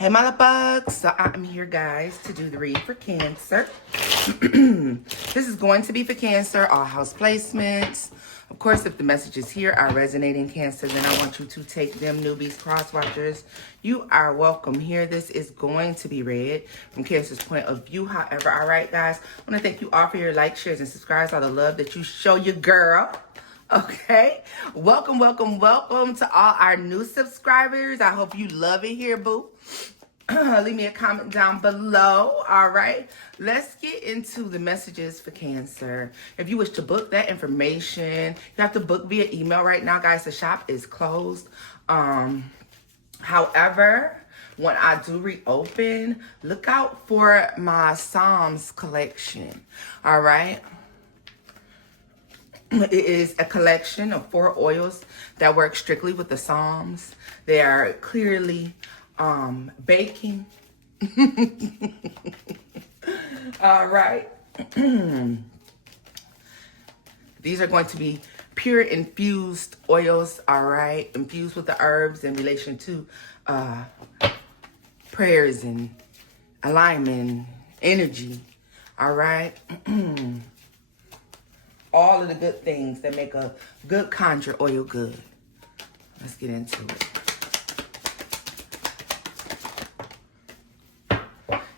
Hey, my love bugs. So I'm here, guys, to do the read for Cancer. This is going to be for Cancer, all house placements. Of course, if the messages here are resonating, Cancer, then I want you to take them, newbies, cross-watchers. You are welcome here. This is going to be read from Cancer's point of view. However, all right, guys, I want to thank you all for your likes, shares, and subscribes, all the love that you show your girl. Okay, welcome to all our new subscribers. I hope you love it here, boo. Leave me a comment down below. All right, let's get into the messages for Cancer. If you wish to book that information, you have to book via email right now, guys. The shop is closed. However, when I do reopen, look out for my Psalms collection. All right. It is a collection of 4 oils that work strictly with the Psalms. They are clearly baking. All right. These are going to be pure infused oils, all right? Infused with the herbs in relation to prayers and alignment, energy, all right? All of the good things that make a good conjure oil good. Let's get into it.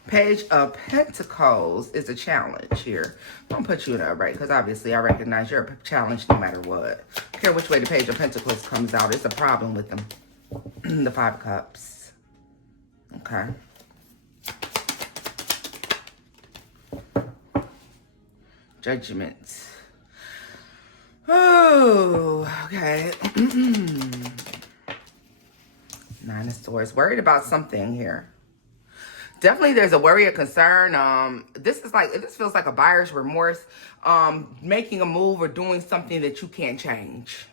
Page of Pentacles is a challenge here. I'm gonna put you in a right because obviously I recognize you're a challenge no matter what. I don't care which way the Page of Pentacles comes out. It's a problem with them. The 5 Cups. Okay. Judgment. Oh, okay. 9 of Swords. Worried about something here. Definitely there's a worry or concern. This feels like a buyer's remorse. Making a move or doing something that you can't change.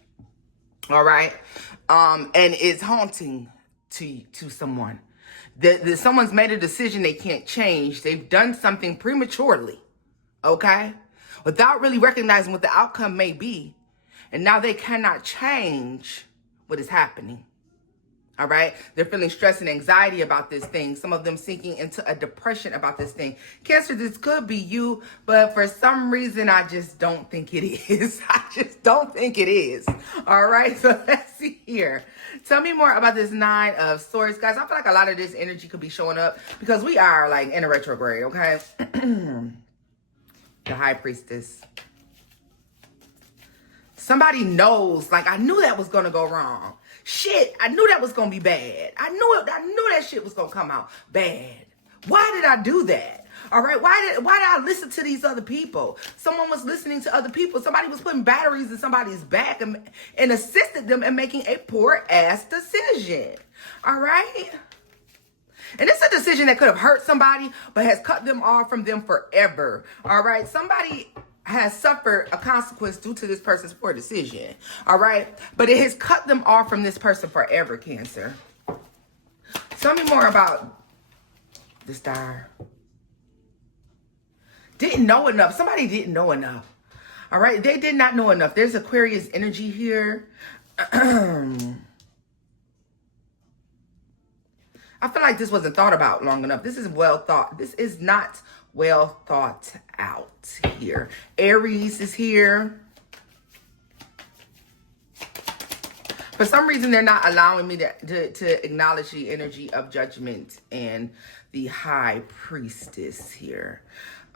All right. And it's haunting to someone. Someone's made a decision they can't change. They've done something prematurely. Okay. Without really recognizing what the outcome may be. And now they cannot change what is happening. All right. They're feeling stress and anxiety about this thing. Some of them sinking into a depression about this thing. Cancer, this could be you, but for some reason, I just don't think it is. I just don't think it is. All right. So let's see here. Tell me more about this 9 of Swords. Guys, I feel like a lot of this energy could be showing up because we are like in a retrograde. Okay. The High Priestess. Somebody knows, like, I knew that was going to go wrong. Shit, I knew that was going to be bad. I knew that shit was going to come out bad. Why did I do that? All right, why did I listen to these other people? Someone was listening to other people. Somebody was putting batteries in somebody's back and assisted them in making a poor ass decision. All right? And it's a decision that could have hurt somebody, but has cut them off from them forever. All right? Somebody has suffered a consequence due to this person's poor decision. All right? But it has cut them off from this person forever, Cancer. Tell me more about the Star. Didn't know enough. Somebody didn't know enough. All right? They did not know enough. There's Aquarius energy here. I feel like this wasn't thought about long enough. This is well thought. This is not well thought out here. Aries is here. For some reason, they're not allowing me to acknowledge the energy of Judgment and the High Priestess here.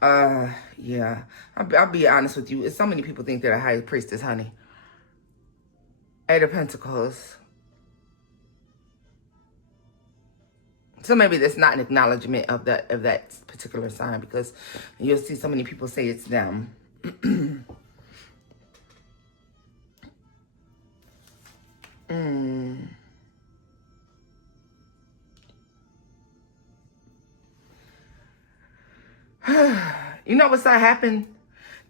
Yeah. I'll be honest with you. So many people think they're a High Priestess, honey. 8 of Pentacles. So maybe that's not an acknowledgement of that particular sign because you'll see so many people say it's them. You know what's happened?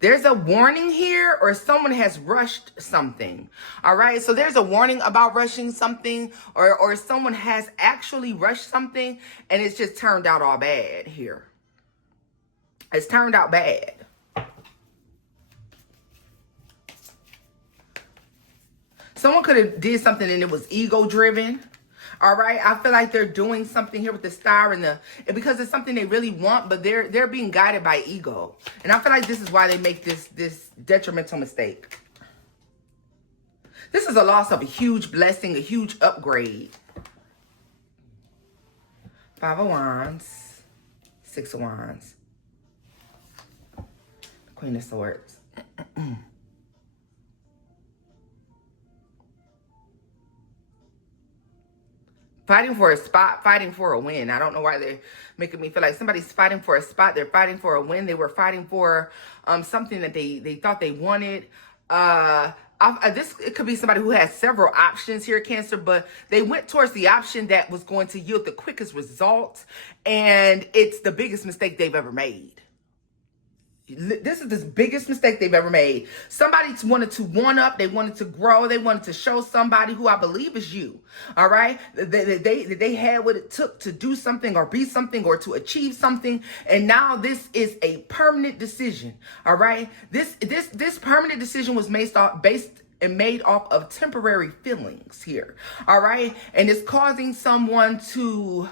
There's a warning here or someone has rushed something. All right. So there's a warning about rushing something or someone has actually rushed something and it's just turned out all bad here. It's turned out bad. Someone could have did something and it was ego driven. All right, I feel like they're doing something here with the star and because it's something they really want, but they're being guided by ego, and I feel like this is why they make this detrimental mistake. This is a loss of a huge blessing, a huge upgrade. 5 of Wands, 6 of Wands, Queen of Swords. Fighting for a spot, fighting for a win. I don't know why they're making me feel like somebody's fighting for a spot. They're fighting for a win. They were fighting for something that they thought they wanted. It could be somebody who has several options here, Cancer, but they went towards the option that was going to yield the quickest results, and it's the biggest mistake they've ever made. This is the biggest mistake they've ever made. Somebody wanted to one up. They wanted to grow. They wanted to show somebody who I believe is you. All right. They had what it took to do something or be something or to achieve something. And now this is a permanent decision. All right. This permanent decision was based and made off of temporary feelings here. All right. And it's causing someone to,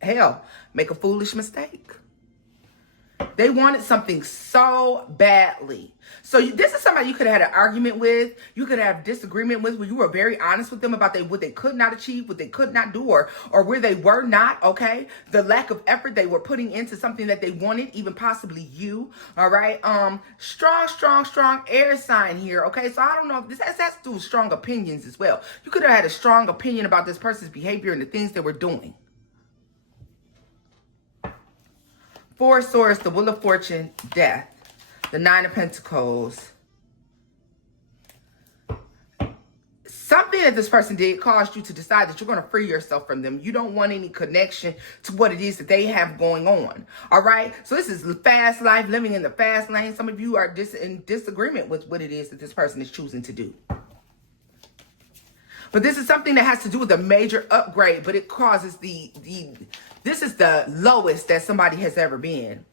hell, make a foolish mistake. They wanted something so badly. So this is somebody you could have had an argument with. You could have disagreement with, where you were very honest with them about what they could not achieve, what they could not do, or where they were not, okay? The lack of effort they were putting into something that they wanted, even possibly you, all right? Strong air sign here, okay? So I don't know if this has to do with strong opinions as well. You could have had a strong opinion about this person's behavior and the things they were doing. 4 of Swords, the Wheel of Fortune, Death, the 9 of Pentacles. Something that this person did caused you to decide that you're going to free yourself from them. You don't want any connection to what it is that they have going on. All right. So this is fast life, living in the fast lane. Some of you are in disagreement with what it is that this person is choosing to do. But this is something that has to do with a major upgrade, but it causes this is the lowest that somebody has ever been.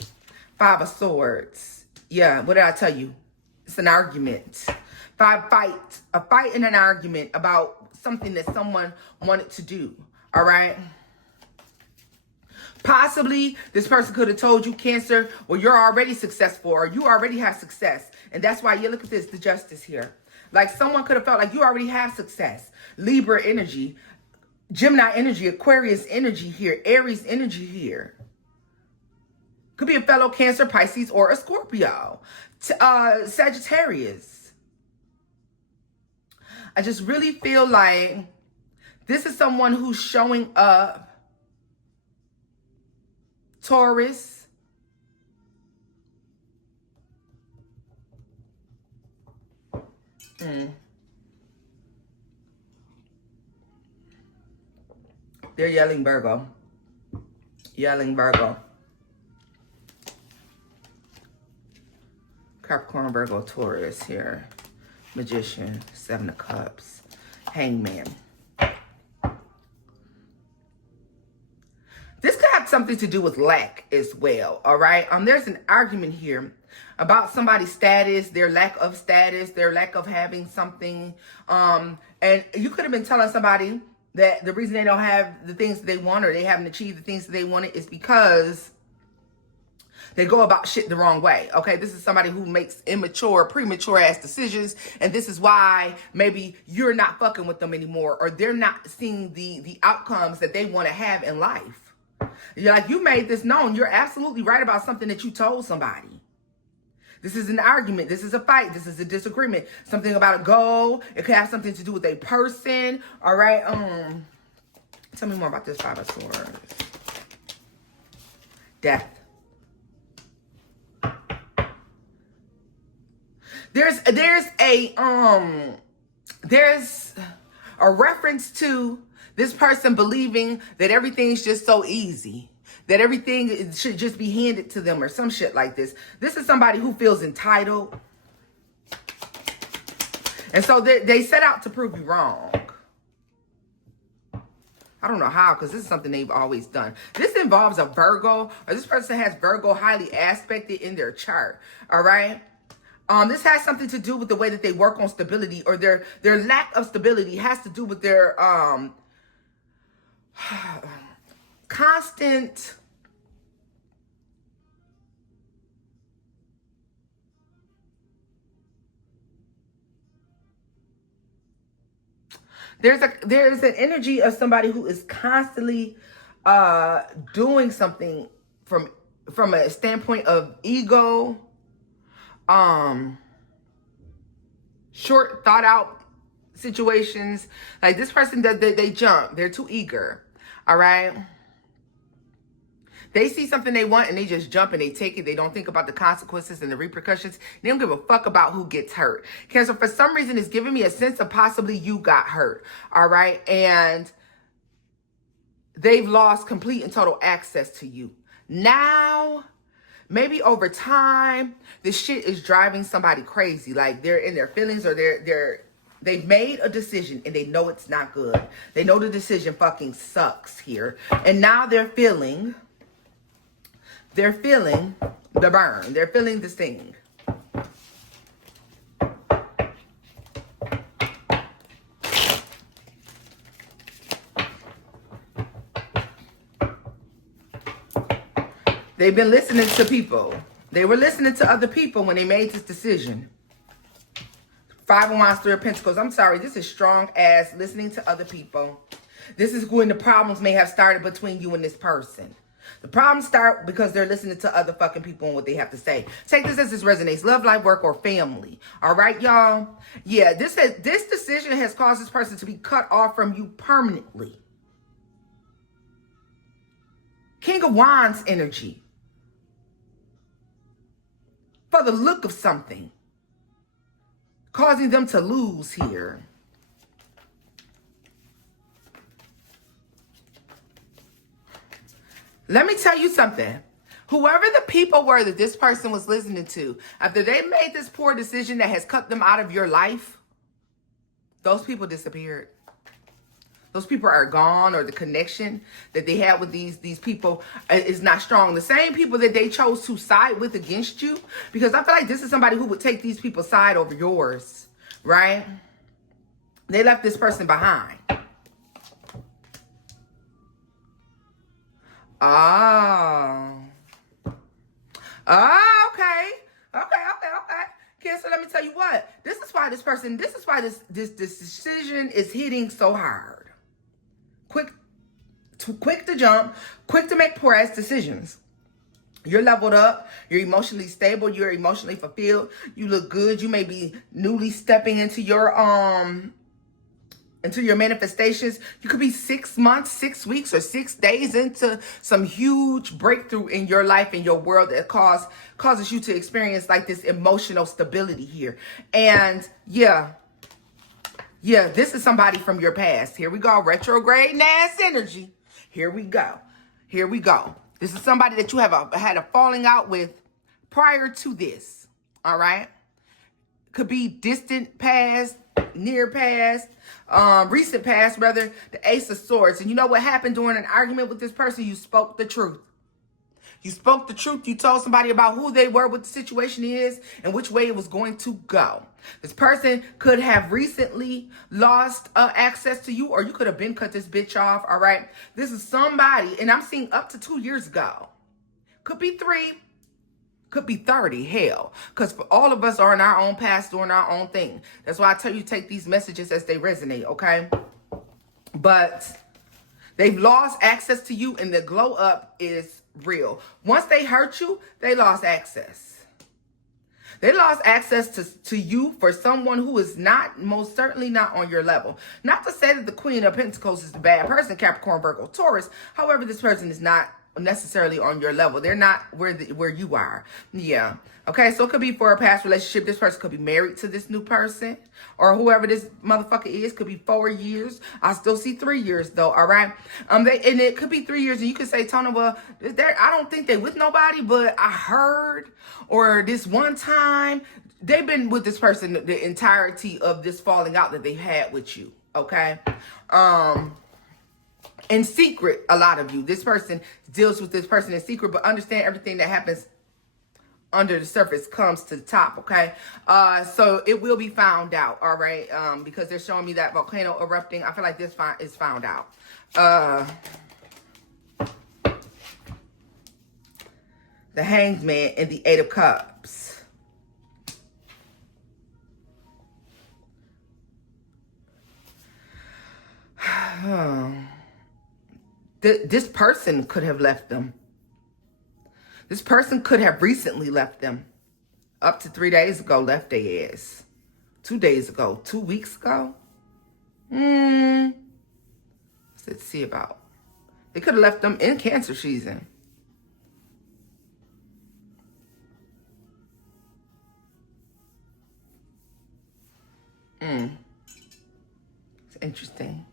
5 of Swords. Yeah, what did I tell you? It's an argument. A fight and an argument about something that someone wanted to do. All right. Possibly this person could have told you, Cancer, well, you're already successful, or you already have success. And that's why you look at this, the Justice here. Like someone could have felt like you already have success. Libra energy, Gemini energy, Aquarius energy here, Aries energy here. Could be a fellow Cancer, Pisces, or a Scorpio. Sagittarius. I just really feel like this is someone who's showing up. Taurus. They're yelling Virgo. Yelling Virgo. Capricorn, Virgo, Taurus here. Magician, 7 of Cups. Hangman. This could have something to do with lack as well, all right? There's an argument here about somebody's status, their lack of status, their lack of having something. And you could have been telling somebody that the reason they don't have the things that they want, or they haven't achieved the things that they wanted, is because they go about shit the wrong way, okay? This is somebody who makes immature, premature-ass decisions, and this is why maybe you're not fucking with them anymore, or they're not seeing the outcomes that they want to have in life. You're like, you made this known. You're absolutely right about something that you told somebody. This is an argument. This is a fight. This is a disagreement. Something about a goal. It could have something to do with a person. All right. Tell me more about this 5 of Swords. Death. There's a reference to this person believing that everything's just so easy, that everything should just be handed to them or some shit like this. This is somebody who feels entitled. And so they set out to prove you wrong. I don't know how, because this is something they've always done. This involves a Virgo, or this person has Virgo highly aspected in their chart. All right. This has something to do with the way that they work on stability, or their lack of stability has to do with their constant there's an energy of somebody who is constantly doing something from a standpoint of ego, short thought out situations. Like this person, that they jump, they're too eager. All right, they see something they want and they just jump and they take it. They don't think about the consequences and the repercussions. They don't give a fuck about who gets hurt. Cancer, for some reason, is giving me a sense of possibly you got hurt. All right, and they've lost complete and total access to you. Now, maybe over time, this shit is driving somebody crazy. Like they're in their feelings, or they've made a decision and they know it's not good. They know the decision fucking sucks here. And now they're feeling the burn. They're feeling the sting. They've been listening to people. They were listening to other people when they made this decision. Five of Wands, Three of Pentacles. I'm sorry, this is strong ass listening to other people. This is when the problems may have started between you and this person. The problems start because they're listening to other fucking people and what they have to say. Take this as this resonates. Love, life, work, or family. All right, y'all? Yeah, this decision has caused this person to be cut off from you permanently. King of Wands energy. For the look of something. Causing them to lose here. Let me tell you something. Whoever the people were that this person was listening to, after they made this poor decision that has cut them out of your life, those people disappeared. Those people are gone, or the connection that they had with these people is not strong. The same people that they chose to side with against you, because I feel like this is somebody who would take these people's side over yours, right? They left this person behind. Oh. Oh, okay. Okay. Cancer, let me tell you what. This is why this decision is hitting so hard. Quick to jump, quick to make poor ass decisions. You're leveled up, you're emotionally stable, you're emotionally fulfilled, you look good, you may be newly stepping into your manifestations. You could be 6 months, 6 weeks, or 6 days into some huge breakthrough in your life and your world that causes you to experience like this emotional stability here. And yeah, this is somebody from your past. Here we go, retrograde ass energy. Here we go. This is somebody that you have had a falling out with prior to this. All right, could be distant past, near past, recent past rather. The Ace of Swords. And you know what happened during an argument with this person? You spoke the truth. You spoke the truth. You told somebody about who they were, what the situation is, and which way it was going to go. This person could have recently lost access to you, or you could have been cut this bitch off, all right? This is somebody, and I'm seeing up to 2 years ago. Could be 3, could be 30, hell. Because all of us are in our own past doing our own thing. That's why I tell you, take these messages as they resonate, okay? But they've lost access to you, and the glow up is real. Once they hurt you, they lost access. They lost access to you for someone who is most certainly not on your level. Not to say that the Queen of Pentacles is the bad person, Capricorn, Virgo, Taurus. However, this person is not necessarily on your level. They're not where you are. Yeah. Okay, so it could be for a past relationship. This person could be married to this new person, or whoever this motherfucker is. Could be 4 years. I still see 3 years though. All right. And it could be 3 years, and you could say, Tony, well, I don't think they with nobody, but I heard, or this one time they've been with this person the entirety of this falling out that they had with you. Okay. In secret, a lot of you. This person deals with this person in secret, but understand everything that happens under the surface comes to the top, okay? So it will be found out, all right? Because they're showing me that volcano erupting. I feel like this is found out. The Hanged Man and the Eight of Cups. This person could have left them. This person could have recently left them. Up to 3 days ago, left their ass. 2 days ago, 2 weeks ago. Let's see about. They could have left them in Cancer season. It's interesting.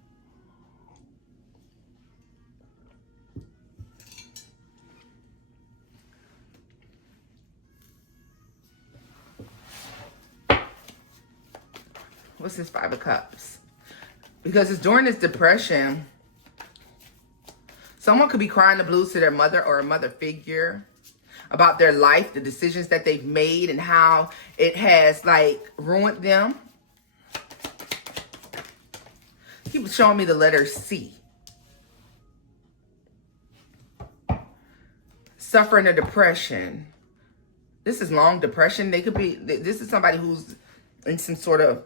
What's this Five of Cups? Because it's during this depression, someone could be crying the blues to their mother or a mother figure about their life, the decisions that they've made, and how it has, like, ruined them. Keep showing me the letter C. Suffering a depression. This is long depression. They could be, this is somebody who's in some sort of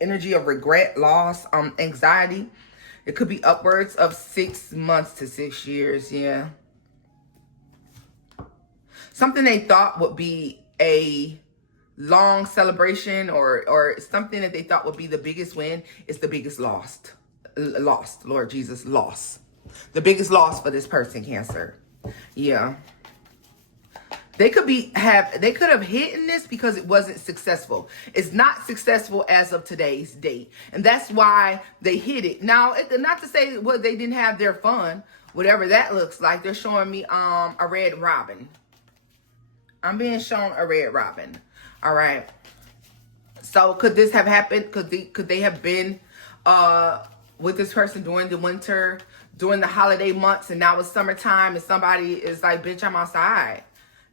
energy of regret, loss, anxiety. It could be upwards of 6 months to 6 years, yeah. Something they thought would be a long celebration or something that they thought would be the biggest win is the biggest loss. Lord Jesus, loss. The biggest loss for this person, Cancer. Yeah. They could have hidden this because it wasn't successful. It's not successful as of today's date. And that's why they hid it. Now, not to say they didn't have their fun, whatever that looks like. They're showing me a red robin. I'm being shown a red robin. All right. So could this have happened? Could they have been with this person during the winter, during the holiday months, and now it's summertime and somebody is like, bitch, I'm outside.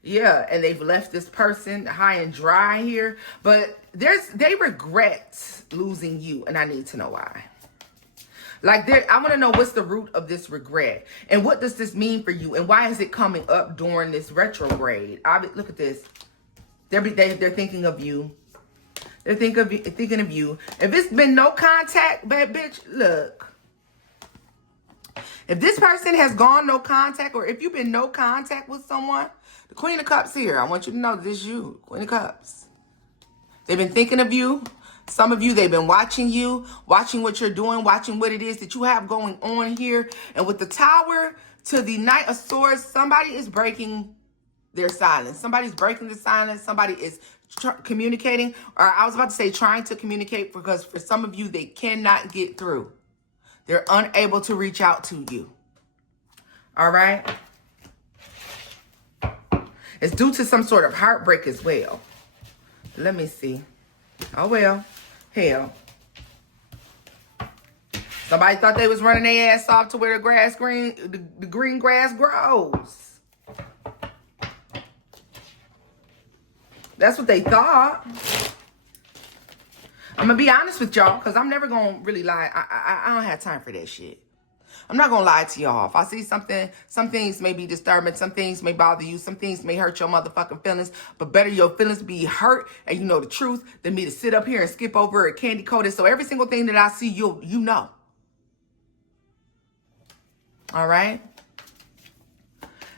Yeah, and they've left this person high and dry here. But they regret losing you, and I need to know why. Like, I want to know what's the root of this regret. And what does this mean for you? And why is it coming up during this retrograde? Look at this. They're thinking of you. They're thinking of you. If it's been no contact, bad bitch, look. If this person has gone no contact, or if you've been no contact with someone, the Queen of Cups here. I want you to know this is you, Queen of Cups. They've been thinking of you. Some of you, they've been watching you, watching what you're doing, watching what it is that you have going on here. And with the Tower to the Knight of Swords, somebody is breaking their silence. Somebody's breaking the silence. Somebody is communicating, or I was about to say trying to communicate, because for some of you, they cannot get through. They're unable to reach out to you. All right? It's due to some sort of heartbreak as well. Let me see. Oh, well. Hell. Somebody thought they was running their ass off to where the green grass grows. That's what they thought. I'm going to be honest with y'all, because I'm never going to really lie. I don't have time for that shit. I'm not going to lie to y'all. If I see something, some things may be disturbing. Some things may bother you. Some things may hurt your motherfucking feelings. But better your feelings be hurt and you know the truth than me to sit up here and skip over it, candy coated. So every single thing that I see, you know. All right?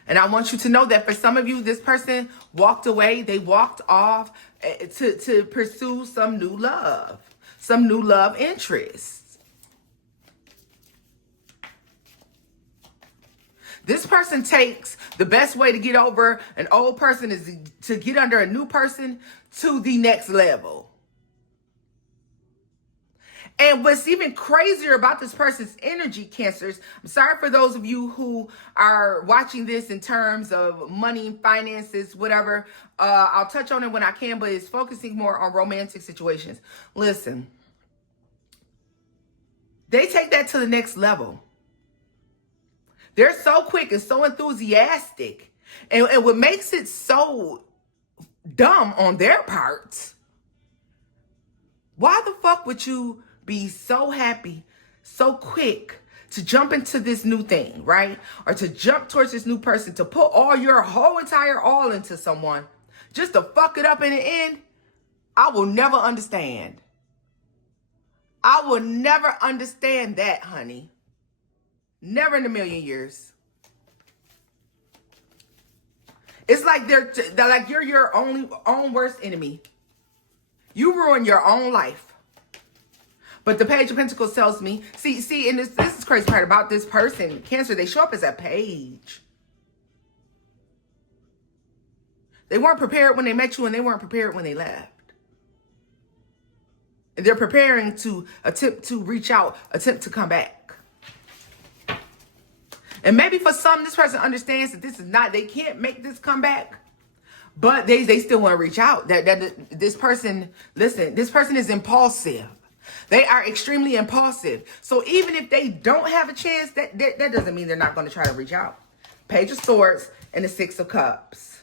And I want you to know that for some of you, this person walked away. They walked off to pursue some new love. Some new love interest. This person takes the best way to get over an old person is to get under a new person to the next level. And what's even crazier about this person's energy, Cancers, I'm sorry for those of you who are watching this in terms of money, finances, whatever. I'll touch on it when I can, but it's focusing more on romantic situations. Listen, they take that to the next level. They're so quick and so enthusiastic And what makes it so dumb on their part, why the fuck would you be so happy, so quick to jump into this new thing, right? Or to jump towards this new person, to put all your whole entire all into someone, just to fuck it up in the end? I will never understand. I will never understand that, honey. Never in a million years. It's like they're like you're your own worst enemy. You ruin your own life. But the Page of Pentacles tells me, see, and this is crazy part about this person, Cancer, they show up as a page. They weren't prepared when they met you, and they weren't prepared when they left. And they're preparing to attempt to reach out, attempt to come back. And maybe for some, this person understands that this is not, they can't make this comeback, but they still want to reach out. That this person, listen, this person is impulsive. They are extremely impulsive. So even if they don't have a chance, that doesn't mean they're not going to try to reach out. Page of Swords and the Six of Cups.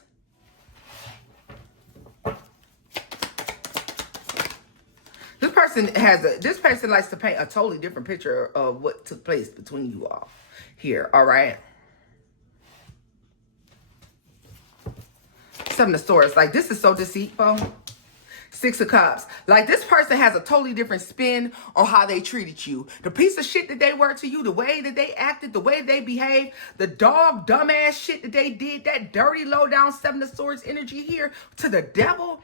This person likes to paint a totally different picture of what took place between you all here, all right? Seven of Swords, like this is so deceitful. Six of Cups, like this person has a totally different spin on how they treated you. The piece of shit that they were to you, the way that they acted, the way they behaved, the dog dumbass shit that they did, that dirty low down Seven of Swords energy here to the devil,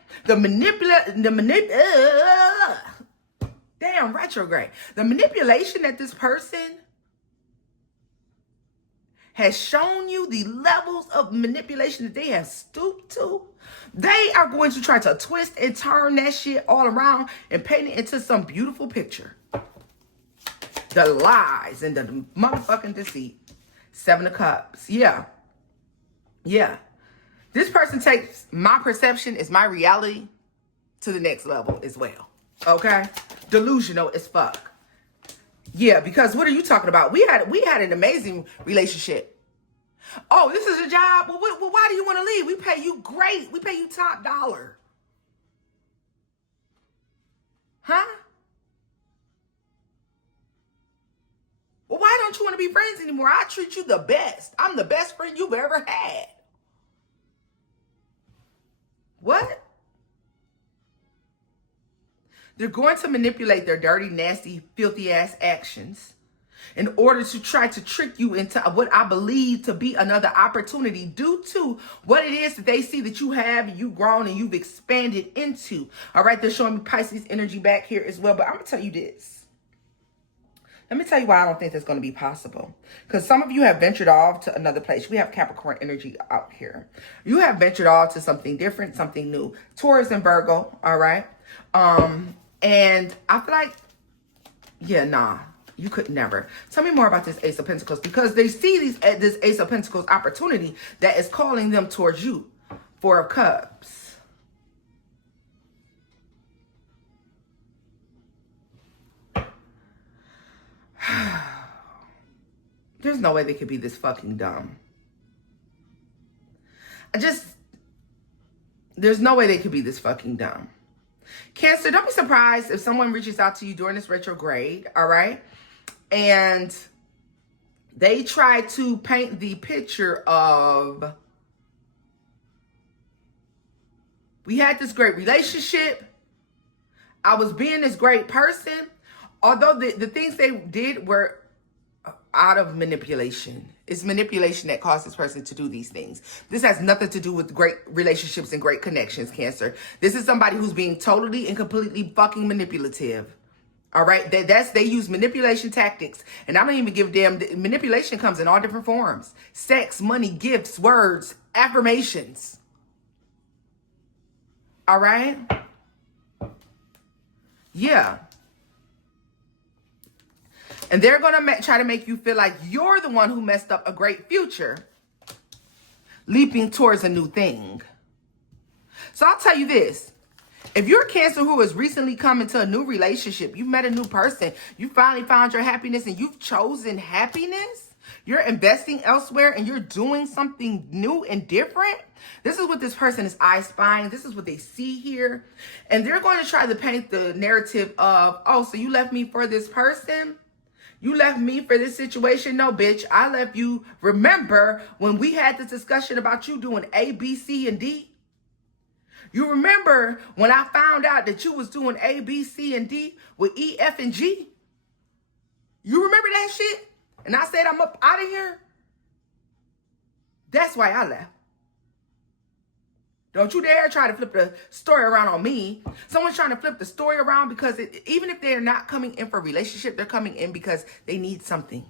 damn retrograde. The manipulation that this person has shown you, the levels of manipulation that they have stooped to, they are going to try to twist and turn that shit all around and paint it into some beautiful picture. The lies and the motherfucking deceit. Seven of Cups. Yeah. Yeah. This person takes my perception as my reality to the next level as well. Okay? Delusional as fuck. Yeah, because what are you talking about? We had an amazing relationship. Oh, this is a job? Well, why do you want to leave? We pay you great. We pay you top dollar. Huh? Well, why don't you want to be friends anymore? I treat you the best. I'm the best friend you've ever had. What? They're going to manipulate their dirty, nasty, filthy ass actions in order to try to trick you into what I believe to be another opportunity due to what it is that they see that you have and you've grown and you've expanded into. All right, they're showing me Pisces energy back here as well. But I'm going to tell you this. Let me tell you why I don't think that's going to be possible. Because some of you have ventured off to another place. We have Capricorn energy out here. You have ventured off to something different, something new. Taurus and Virgo, all right? And I feel like, yeah, nah, you could never. Tell me more about this Ace of Pentacles, because they see this Ace of Pentacles opportunity that is calling them towards you. Four of Cups. There's no way they could be this fucking dumb. There's no way they could be this fucking dumb. Cancer, don't be surprised if someone reaches out to you during this retrograde, all right? And they try to paint the picture of, we had this great relationship. I was being this great person. Although the things they did were out of manipulation. It's manipulation that caused this person to do these things. This has nothing to do with great relationships and great connections, Cancer. This is somebody who's being totally and completely fucking manipulative. All right? They use manipulation tactics. And I don't even give them, manipulation comes in all different forms. Sex, money, gifts, words, affirmations. All right? Yeah. And they're going to try to make you feel like you're the one who messed up a great future, leaping towards a new thing. So I'll tell you this. If you're a Cancer who has recently come into a new relationship, you met a new person, you finally found your happiness and you've chosen happiness, You're investing elsewhere and you're doing something new and different. This is what this person is eye spying. This is what they see here. And they're going to try to paint the narrative of, oh, so you left me for this person? You left me for this situation? No, bitch. I left you. Remember when we had this discussion about you doing A, B, C, and D? You remember when I found out that you was doing A, B, C, and D with E, F, and G? You remember that shit? And I said I'm up out of here? That's why I left. Don't you dare try to flip the story around on me. Someone's trying to flip the story around because even if they're not coming in for a relationship, they're coming in because they need something.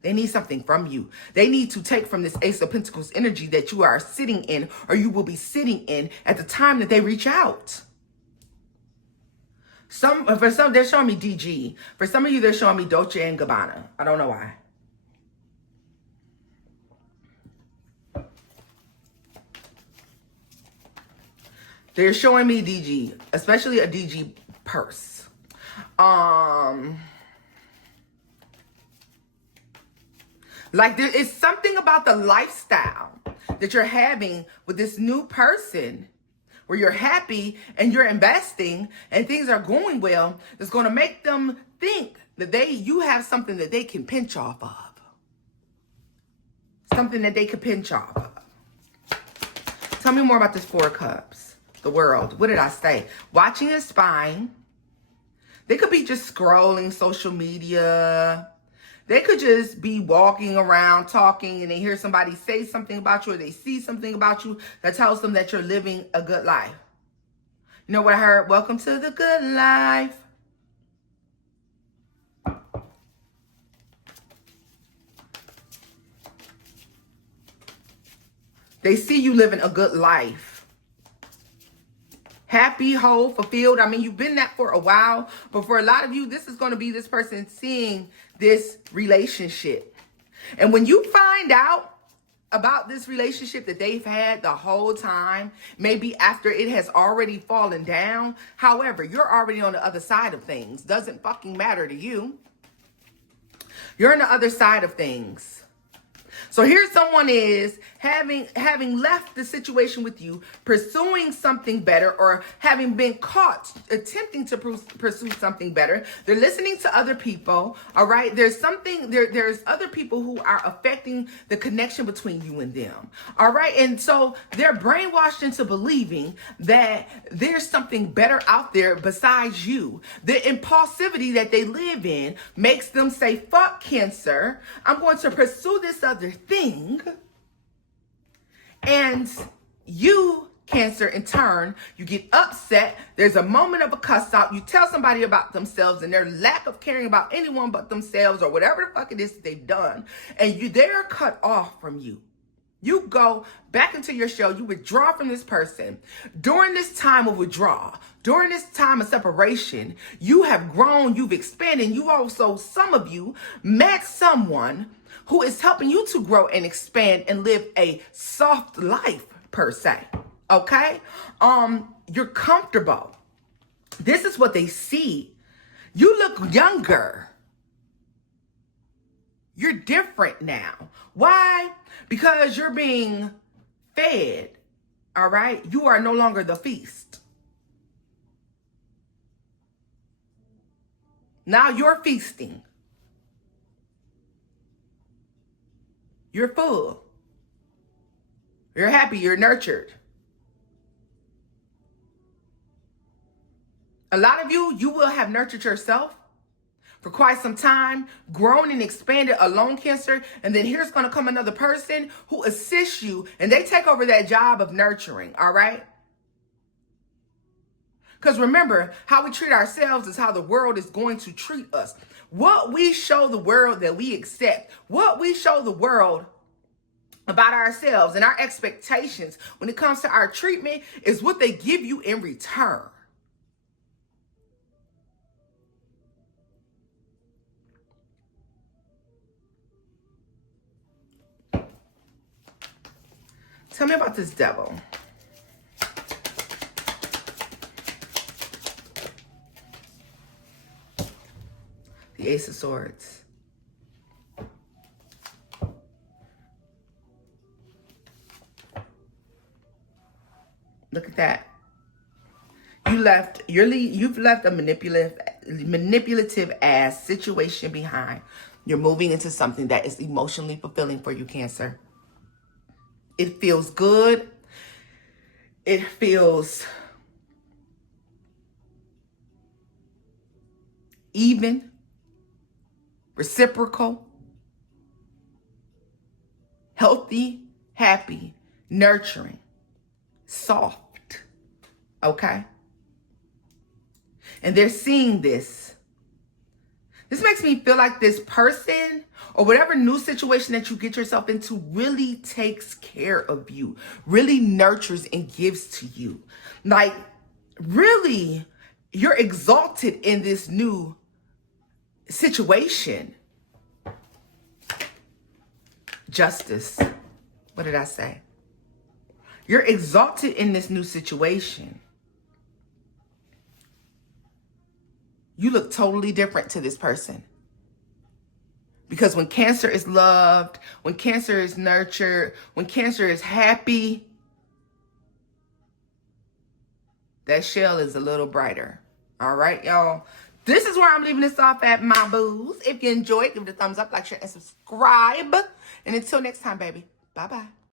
They need something from you. They need to take from this Ace of Pentacles energy that you are sitting in or you will be sitting in at the time that they reach out. For some, they're showing me DG. For some of you, they're showing me Dolce and Gabbana. I don't know why. They're showing me DG, especially a DG purse. Like there is something about the lifestyle that you're having with this new person where you're happy and you're investing and things are going well, that's going to make them think that you have something that they can pinch off of. Something that they can pinch off of. Tell me more about this Four of Cups. The world. What did I say? Watching and spying. They could be just scrolling social media. They could just be walking around talking and they hear somebody say something about you or they see something about you that tells them that you're living a good life. You know what I heard? Welcome to the good life. They see you living a good life. Happy, whole, fulfilled. I mean, you've been that for a while, but for a lot of you, this is going to be this person seeing this relationship. And when you find out about this relationship that they've had the whole time, maybe after it has already fallen down, however, you're already on the other side of things. Doesn't fucking matter to you. You're on the other side of things. So here someone is having left the situation with you, pursuing something better, or having been caught attempting to pursue something better. They're listening to other people. All right. There's other people who are affecting the connection between you and them. All right. And so they're brainwashed into believing that there's something better out there besides you. The impulsivity that they live in makes them say, fuck Cancer. I'm going to pursue this other thing. And you, Cancer, in turn, you get upset. There's a moment of a cuss out. You tell somebody about themselves and their lack of caring about anyone but themselves or whatever the fuck it is that they've done. And they're cut off from you. You go back into your shell. You withdraw from this person. During this time of withdrawal, during this time of separation, you have grown, you've expanded. You also, some of you, met someone who is helping you to grow and expand and live a soft life, per se. Okay? You're comfortable. This is what they see. You look younger. You're different now. Why? Because you're being fed. All right? You are no longer the feast. Now you're feasting. You're full. You're happy. You're nurtured. A lot of you will have nurtured yourself for quite some time, grown and expanded alone, Cancer, and then here's going to come another person who assists you, and they take over that job of nurturing, all right? Because remember, how we treat ourselves is how the world is going to treat us. What we show the world that we accept, what we show the world about ourselves and our expectations when it comes to our treatment is what they give you in return. Tell me about this Devil. The Ace of Swords. Look at that. You've left a manipulative ass situation behind. You're moving into something that is emotionally fulfilling for you, Cancer. It feels good. It feels even, reciprocal, healthy, happy, nurturing, soft. Okay? And they're seeing this. This makes me feel like this person or whatever new situation that you get yourself into really takes care of you, really nurtures and gives to you. Like, really, you're exalted in this new situation. Justice. What did I say? You're exalted in this new situation. You look totally different to this person. Because when Cancer is loved, when Cancer is nurtured, when Cancer is happy, that shell is a little brighter. All right, y'all. This is where I'm leaving this off at, my boos. If you enjoyed, give it a thumbs up, like, share, and subscribe. And until next time, baby. Bye-bye.